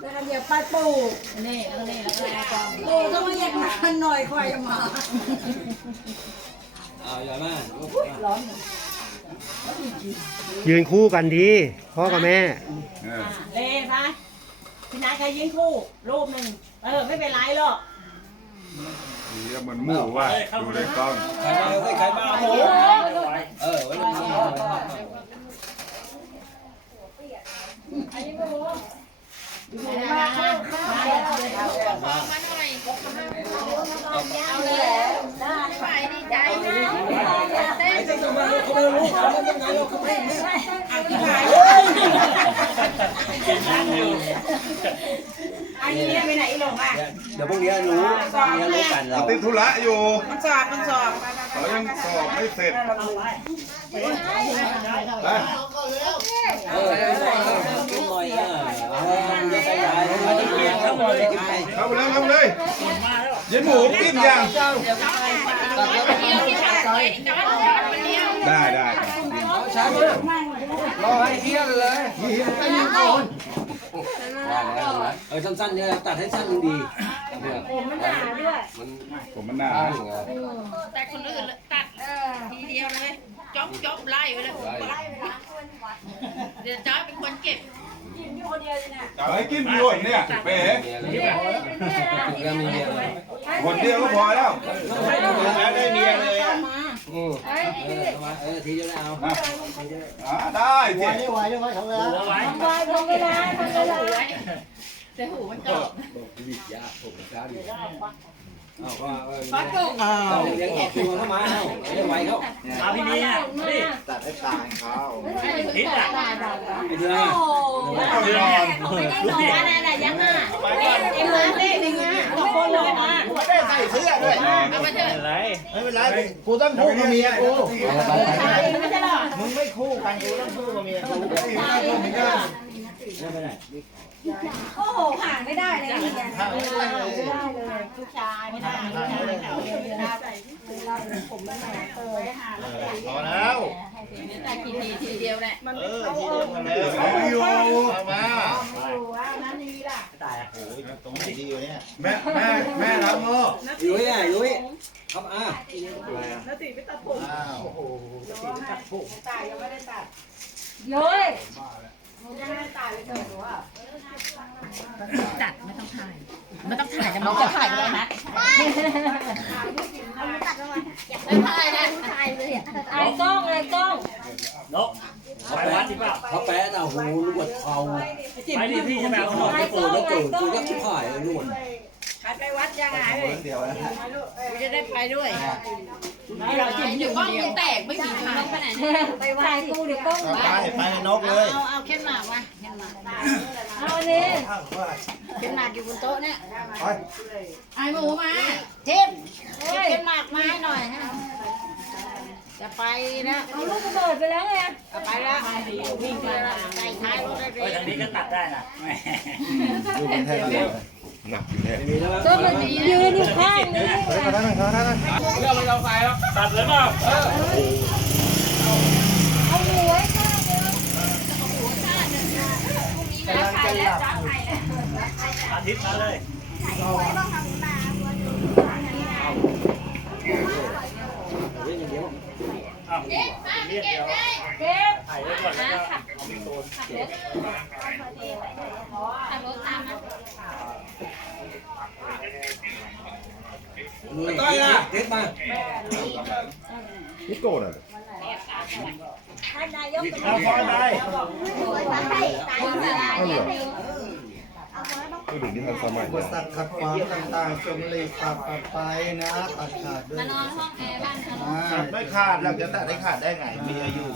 แล้วเดี๋ยวไปปูนี่แล้วนี่แล้วก็แม่กองปูต้องมาแยกงานหน่อยค่อยมาเอาอย่ามาร้อนยืนคู่กันดีพ่อกับแม่เล่ไปพี่นายใครยิงคู่ รูปหนึ่งเออ ไม่เป็นไรหรอกเรียกมันมู่ว่าดูในกล้องใครมาใครมาโอ้เออไว้ตรงนี้ เอาเลยได้ไอ้ที่จะมาเขาไม่รู้เขาไม่ยังไงเราเขาไม่ไม่อันนี้ไปไหนหลงอะเดี๋ยวพวกนี้รู้พวกนี้รู้กันเราติดธุระอยู่มันสอบมันสอบเขายังสอบไม่เสร็จไปเออกินหน่อยอะเอาจะไปย้ายมาที่เกียร์เข้ามาเลยกินไปเข้าไปเลยเข้าไปเลย เย็นหมูกินยังได้ได้ช้างเลยรอให้เฮียเลยมีเฮียกันยังก่อนเออสั้นๆเนี่ยตัดให้สั้นดีผมมันหนาด้วยมันผมมันหนาตั้งอะแต่คนอื่นตัดทีเดียวเลยจ๊อบจ๊อบไล่ไปเลยเดี๋ยวจ๊อบเป็นคนเก็บเฮ้ยกินประโยชน์เนี่ยเป๋เมียเลยก็มีเมียเลย คนเดียวก็พอแล้วได้เมียเลยอะอืมเออมาเออทีเดียวเอาอะอ่าได้สิไว้ทำเวลาทำเวลาแต่หูมันจบยากผมช้าดีเอาก็ฟัดกูเอาเลี้ยงออกตัวเข้ามาเอาเลี้ยงไว้เขาเอาพี่นี่นี่ตัดให้ตายเขาทิศอะไอ้เดือนเอานอนอะไรอะไรยังอะเอ็มมาเด้หนึ่งอะสอง คนเลยมาไม่ได้ใส่เสื้อด้วยเอาไปเถอะอะไรไม่เป็นไรกูต้องคู่กับเมียกูไม่ใช่หรอมึงไม่คู่กันกูต้องคู่กับเมียกูไม่ได้โอ้โหห่างไม่ได้เลยนี่ไงไม่ได้เลยลูกชายไม่ได้ลูกชายไม่ได้เราผมไม่ได้เออพอแล้วแต่ทีทีทีเดียวแหละเออทีเดียวพอแล้วเอาอยู่เอามาตายอะ โอ้ยตรงไหนดีอยู่เนี่ยแม่แม่แม่รับโม่ยุ้ยอะยุ้ยครับอะอ้าวโย้ยตัด ไม่ต้องถ่ายไม่ต้องถ่ายจะมองจะถ่ายกันเลยนะไม่ถ่ายนะถ่ายเลยไอ้กล้องไอ้กล้องนกไปวัดที่เปล่าเขาแปะน่ะหูนวดเขาไปดิพี่จะไปเอาขนมไอ้ปูแล้วกูกูยักษ์ชิบหายนวด ใครไปวัดยังไงเลยเดียวนะจะได้ไปด้วยเราจิ๋มอยู่บ้านยังแตกไม่มีทางขนาดนี้ไปไหว้กูเดี๋ยวกล้องเอาไปไปให้นกเลยเอาเอาแค่หมากมาแค่หมากเอาอันนี้แค่หมากอยู่บนโต๊ะเนี่ยไปไอ้หมูมาเจ็บแค่หมากมาให้หน่อยนะจะไปนะเอาลูกกระเบิดไปแล้วไงจะไปแล้ววิ่งไปใส่ท้ายรถได้เฮ้ยเลทางนี้ก็ตัดได้นะดูเป็นแทนเลย หนักอยู่แน่มีแล้วก็มันยืนอยู่ข้างนี้เฮ้ยมาได้ไหมเขาได้ไหมเรื่องมันเอาไฟแล้วตัดเลยเปล่าเอาหัวข้างเดียวอาทิตย์มาเลยเรื่องเดียวอ้าวเรียกเดียวเก็บถ่ายไว้ก่อนแล้วก็เอาไปโซน ท่านนายกเป็นเอาไฟไปก็ดูนี่ทันสมัยอุปสรรคขัดขวางต่างๆจงหลีกขับออกไปนะตัดขาดด้วยมานอนห้องแอร์บ้านเขาตัดไม่ขาดเราจะตัดให้ขาดได้ไง มีอายุ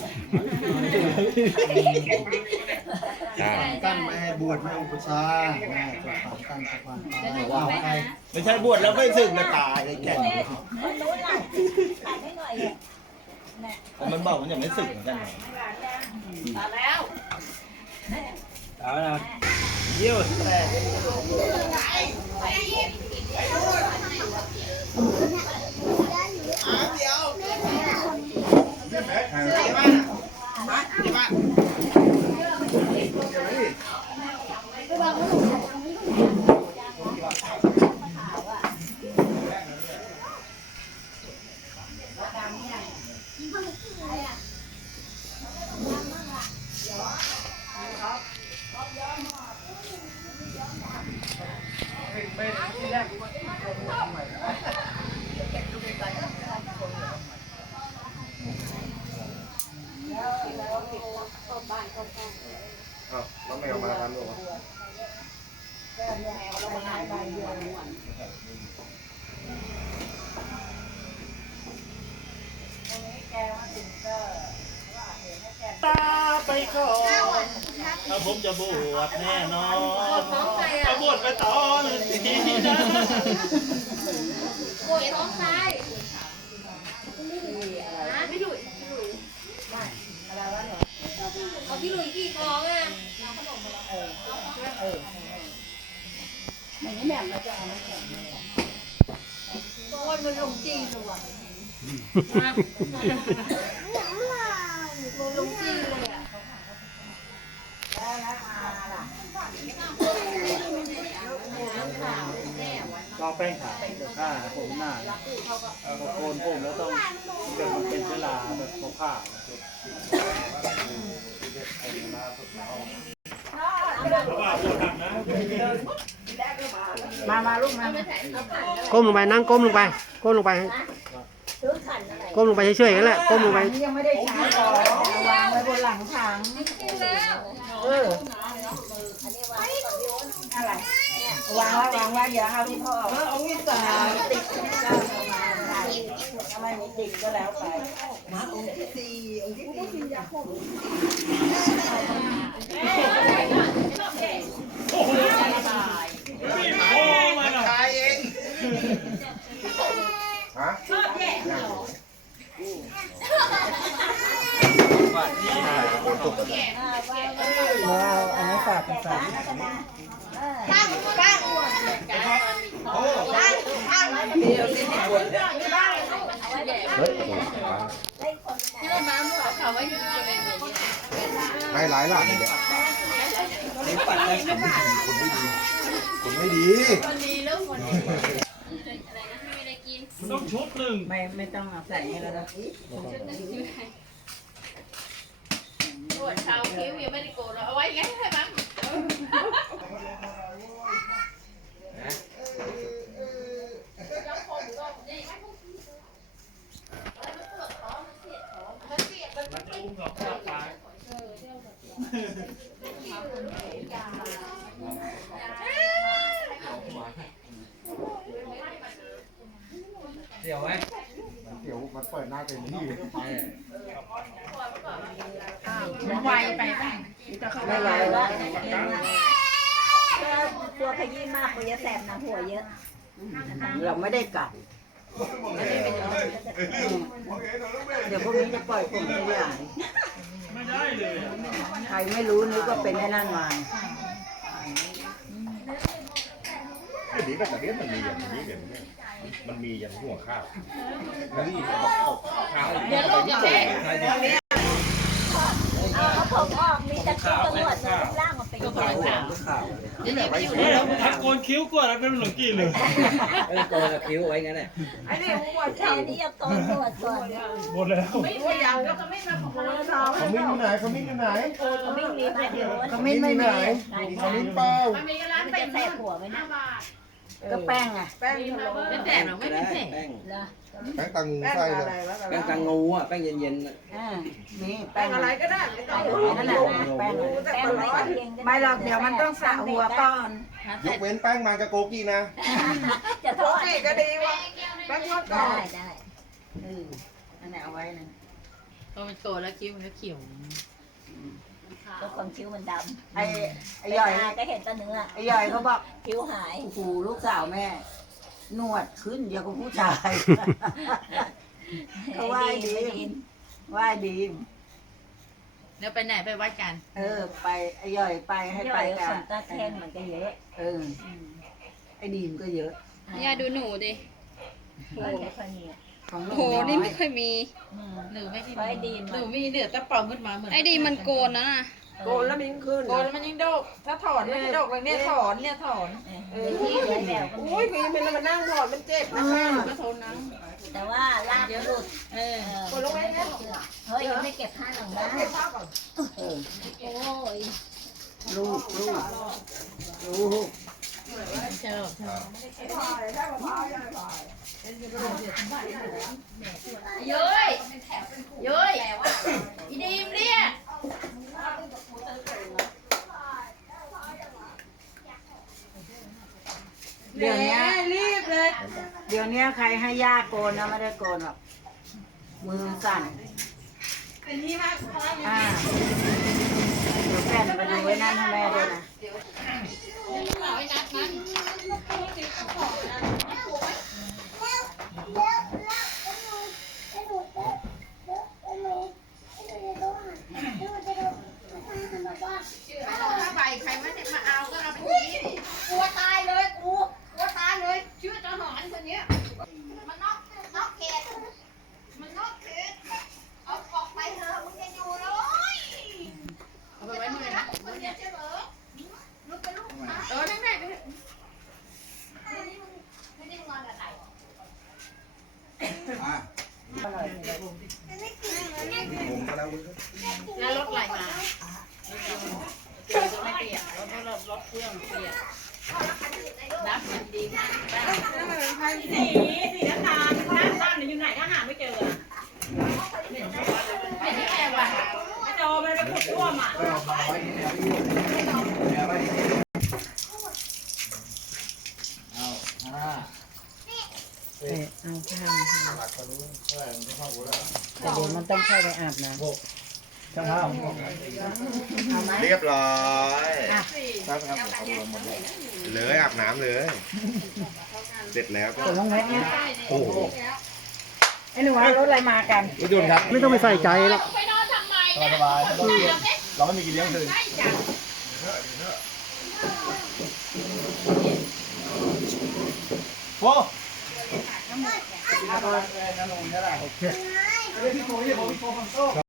กั้นไม่ให้บวชไม่อุปชาแม่จะขัดกั้นสะพานตายว่าให้ไม่ใช่บวชแล้วไม่สึกจะตายเลยแก่ ผมมันบอกมันยังไม่สึกเหมือนกันมาแล้วเอแล้วเยี่ยวไปบ้าน แต่แม่อ้าวแล้วแมวมาทันหรอวะตาไปก่อนถ้าผมจะบวชแน่นอนจะบวชไปตอนนี้นะป่วยท้องซ้ายฮะพี่หลุยพี่หลุยเอาพี่หลุยกี่กองอะโอ้ยมันลงจริงเลยว่ะมัน ลงจริงเลยอะก็แป้งขาวข้าผมหน้าโกนผมแล้วต้องแบบมันเป็นเวลาแบบขาวเพราะว่าวมามาลูกมาก้มลงไปนั่งก้มลงไป ก้มลงไป ก้มลงไปเฉยๆกันแหละก้มลงไปอัยังไม่ได้ใช้ก่อนวางไว้บนหลังถังเอออะไรวางไว้วางไว้เดี๋ยวเอาที่พ่อเออเอาที่สาติดเจ้ามาได้ถ้าไมมีติดก็แล้วไปมาองค์ที่สี่องค์ที่สี่ พี่โอ้มาหน่อย ตายเองฮะ แล้วอันนี้ฝากกันฝาก ให้หลายหลังเนี่ยนี่ปัดได้คนไม่ดีต้องชุดหนึ่งไม่ไม่ต้องเอาใส่นี่แล้วนะปวดเท้าคิ้วยังไม่ได้โกนเอาไว้ไงให้มั้ง มันจะอุ้มกับข้าวปลา เดี๋ยวไหม เดี๋ยวมันเปิดหน้าเต็มที่ไวไปป่ะไม่ไหวแล้วตัวขยี้มากกว่าจะแสบหนังหัวเยอะ เราไม่ได้กัดเดี๋ยวพวกนี้จะปล่อยผมไม่ได้ใครไม่รู้นึกว่าเป็นไอ้นั่นมา ไอ้ดี ก็แต่เนี้ยมันมีอย่างนี้อย่างนี้มันมีอย่างหัวข้าวแล้วนี่ตกข้าวเดี๋ยวลูกจะแม่เอาเขาผมออกมีแต่ตัวตำรวจเลยล่างมันเป็นยังไงข่าวข่าวเดี๋ยวนี้ไปอยู่เฮ้ยทำโกนคิ้วกว่าแล้วเป็นหลวงกี่เลยไม่ได้โกนคิ้วไว้งั้นแหละแค่นี้ยังโตตรวจก่อนหมดแล้วไม่พยายามแล้วก็ไม่มาขโมยเราเขามิ้นอยู่ไหนเขามิ้นอยู่ไหนเขาไม่มีประโยชน์ก็ไม่ไม่มีเขามิ้นเปล่ามันมีร้านมันเป็จะนแสบหัวไหมห้านะบาท ก็แป้งไงแป้งไม่แตกหรอกไม่ได้เป็นแผลแป้งเหรอแป้งตังงูไส้เลยแป้งตังงูอะแป้งเย็นๆน่ะอ่านี่แป้งอะไรก็ได้ไม่ต้องนั่นแหละแป้งแป้งไม่ต้องเพียงไม่หรอกเดี๋ยวมันต้องสระหัวก่อนยกเว้นแป้งมันกับโกกี้นะ จะทอดก็ดีว่ะแป้งทอดก่อได้นได้เออนั่นแหละเอาไว้นั่นพอมันโตแล้วคิ้วมันก็เขียว ก็ความคิ้วมันดำไอ้ไอ้ไอ้ย่อยตาก็เห็นแต่เนื้อไอ้ย่อยเขาบอกคิ้วหาย โอ้โหลูกสาวแม่ หนวดขึ้นเดียวกับผู้ชาย เขาว่าดี ว่าดีเดี๋ยวไปไหนไปวัดกันเออ ไปไอ้ย่อยไปให้ย่ไปอยกัส่นวนตาแข้งมันก็เยอะเออ ไอ้ดีมก็เยอะ อย่าดูหนูดิโอ้ไม่ค่อยมีของหนูโหนี่น้ไม่อยเคยมีหรือไม่ไอ้ดีมหรือมีเดือดตะเป่าขึ้นมาเหมือนไอ้ดีมันโกนนะน่ะ โกนแล้วมิ้งขึ้นโกนแล้วมันยิ่งโดก ถ้าถอนมันจะโดกเลยเนี่ยถอนเนี่ยถอนเออที่เยอะแล้วอุ้ยพี่มันมานั่งถอดมันเจ็บนะก็ทนนะแต่ว่าลากหลุดเออเออเฮ้ยยังไม่เก็บผ้าหลังบ้านเออโอ้ยลูกลูกลูกชอบชอบเย้ยเย้ยอีดีมเรียก เดี๋ยวนี้รีบเลย เดี๋ยวนี้ใครให้ย่าโกนนะไม่ได้โกนหรอกมือสั่นเป็นที่มากอ่าเดี๋ยวแฟนไปดูไว้นั่นให้แม่ด้วยนะเดี๋ยวเอไว้นัดมัน แล้วแต่เดี๋ยวมันต้องเข้าไปอาบน้ช่างภาพำเอาไหมเรียบร้อยครับครับผมเอาลงหมดเลยเลยอาบน้ำเลย เสร็จแล้วก็ส่วนน้องเม็ดเนี่ยโอ้โหไอ้หนูว่ารถอะไรมากันพี่ดุลครับไม่ต้องไปใส่ใจหรอกไปนอนทำไมสบายๆเราไม่มีกินเลี้ยงคืนใช่จ้ะโอ้ โอเค